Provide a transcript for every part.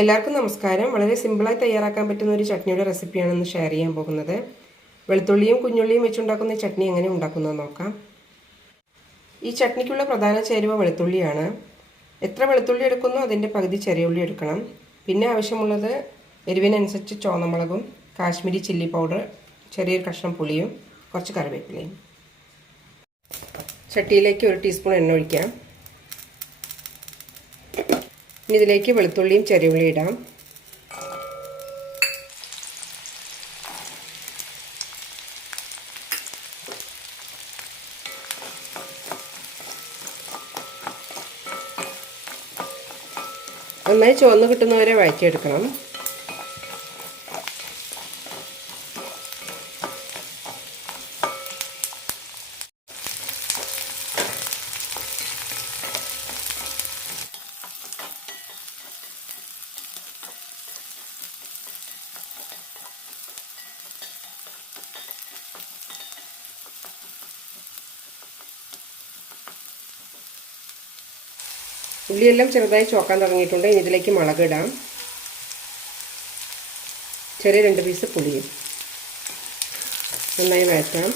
എല്ലാവർക്കും നമസ്കാരം. വളരെ സിമ്പിളായി തയ്യാറാക്കാൻ പറ്റുന്ന ഒരു ചട്നിയുടെ റെസിപ്പിയാണ് ഇന്ന് ഷെയർ ചെയ്യാൻ പോകുന്നത്. വെളുത്തുള്ളിയും കുഞ്ഞുള്ളിയും വെച്ചുണ്ടാക്കുന്ന ചട്നി എങ്ങനെ ഉണ്ടാക്കുന്നത് നോക്കാം. ഈ ചട്നിക്കുള്ള പ്രധാന ചേരുവ വെളുത്തുള്ളിയാണ്. എത്ര വെളുത്തുള്ളി എടുക്കുന്നോ അതിന്റെ പകുതി ചെറിയ ഉള്ളി എടുക്കണം. പിന്നെ ആവശ്യമുള്ളത് എരിവിനനുസരിച്ച് ചോന്നമുളകും കാശ്മീരി ചില്ലി പൗഡർ ചെറിയൊരു കഷ്ണം പുളിയും കുറച്ച് കറിവേപ്പിലയും. ചട്ടിയിലേക്ക് ഒരു ടീസ്പൂൺ എണ്ണ ഒഴിക്കാം. ഇനി ഇതിലേക്ക് വെളുത്തുള്ളിയും ചെറിയുള്ളി ഇടാം. നന്നായി ചുവന്ന് കിട്ടുന്നവരെ വഴറ്റിയെടുക്കണം. ഉള്ളിയെല്ലാം ചെറുതായി ചോക്കാൻ തുടങ്ങിയിട്ടുണ്ട്. ഇനി ഇതിലേക്ക് മുളക് ഇടാം. ചെറിയ രണ്ട് പീസ് പുളിയും. നന്നായി വഴറ്റാം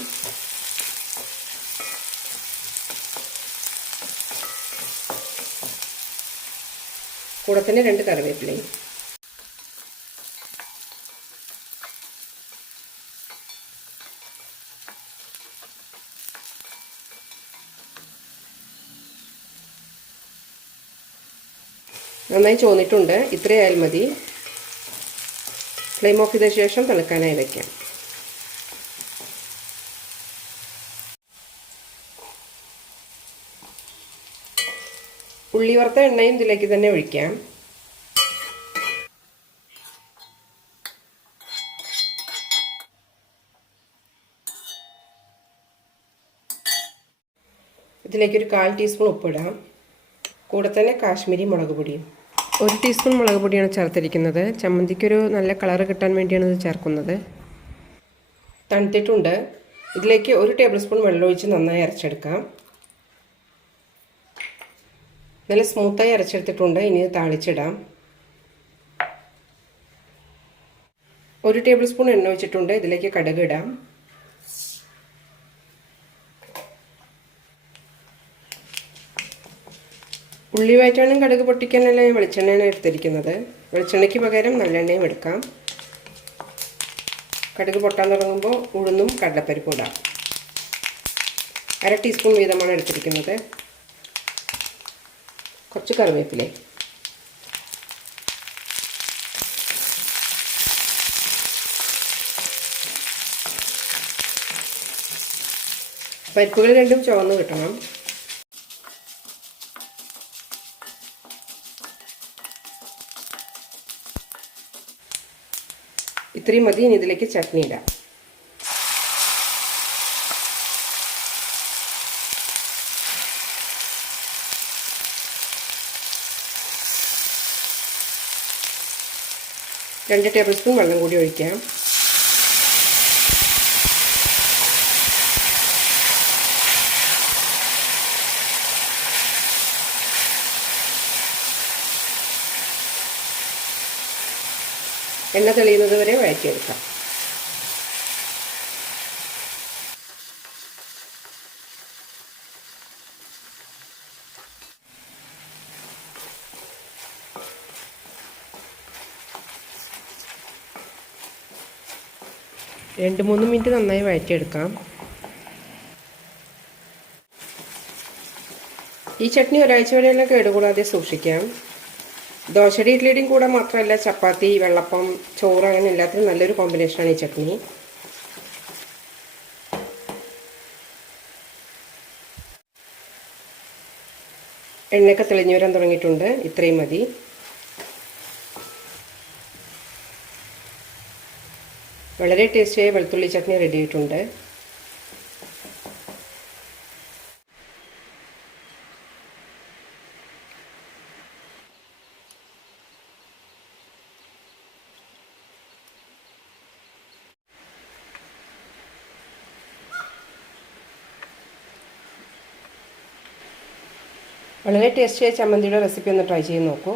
കൂടെ തന്നെ രണ്ട് കറിവേപ്പിലയും. നന്നായി ചോന്നിട്ടുണ്ട് ഇത്രയായാൽ മതി. ഫ്ലെയിം ഓഫ് ചെയ്ത ശേഷം തിളക്കാനായി വയ്ക്കാം ഉള്ളി വറുത്ത എണ്ണയും ഇതിലേക്ക് തന്നെ ഒഴിക്കാം. ഇതിലേക്ക് ഒരു കാൽ ടീസ്പൂൺ ഉപ്പിടാം. കൂടെ തന്നെ കാശ്മീരി മുളക് പൊടിയും. ഒരു ടീസ്പൂൺ മുളക് പൊടിയാണ് ചേർത്തിരിക്കുന്നത്. ചമ്മന്തിക്കൊരു നല്ല കളർ കിട്ടാൻ വേണ്ടിയാണ് ഇത് ചേർക്കുന്നത്. തണുത്തിട്ടുണ്ട്. ഇതിലേക്ക് ഒരു ടേബിൾ സ്പൂൺ വെള്ളം ഒഴിച്ച് നന്നായി അരച്ചെടുക്കാം. നല്ല സ്മൂത്തായി അരച്ചെടുത്തിട്ടുണ്ട്. ഇനി ഇത് താളിച്ചിടാം. ഒരു ടേബിൾ സ്പൂൺ എണ്ണ ഒഴിച്ചിട്ടുണ്ട്. ഇതിലേക്ക് കടുക് ഇടാം. ഉള്ളി വയറ്റാനും കടുക് പൊട്ടിക്കാനല്ല ഞാൻ വെളിച്ചെണ്ണയാണ് എടുത്തിരിക്കുന്നത്. വെളിച്ചെണ്ണയ്ക്ക് പകരം നല്ലെണ്ണയും എടുക്കാം. കടുക് പൊട്ടാൻ തുടങ്ങുമ്പോൾ ഉഴുന്നും കടലപ്പരിപ്പും ഇടാം. അര ടീസ്പൂൺ വീതമാണ് എടുത്തിരിക്കുന്നത്. കുറച്ച് കറിവേപ്പിലേ പരിപ്പുകൾ രണ്ടും ചുവന്ന് കിട്ടണം. ഇത്രയും മതി ഇനി ഇതിലേക്ക് ചട്നി ഇടാം. രണ്ട് ടേബിൾ സ്പൂൺ വെള്ളം കൂടി ഒഴിക്കാം. എണ്ണ തെളിയുന്നത് വരെ വഴറ്റിയെടുക്കാം. രണ്ട് മൂന്ന് മിനിറ്റ് നന്നായി വഴറ്റിയെടുക്കാം. ഈ ചട്നി ഒരാഴ്ച വരെയെല്ലാം കേടുകൂടാതെ സൂക്ഷിക്കാം. ദോശയുടെ ഇഡ്ലിയുടെയും കൂടെ മാത്രമല്ല ചപ്പാത്തി വെള്ളപ്പം ചോറ് അങ്ങനെ എല്ലാത്തിനും നല്ലൊരു കോമ്പിനേഷനാണ് ഈ ചട്നി. എണ്ണയൊക്കെ തെളിഞ്ഞു വരാൻ തുടങ്ങിയിട്ടുണ്ട്. ഇത്രയും മതി. വളരെ ടേസ്റ്റിയായ വെളുത്തുള്ളി ചട്നി റെഡി ആയിട്ടുണ്ട്. വളരെ ടേസ്റ്റിയായ ചമ്മന്തിയുടെ റെസിപ്പി ഒന്ന് ട്രൈ ചെയ്ത് നോക്കൂ.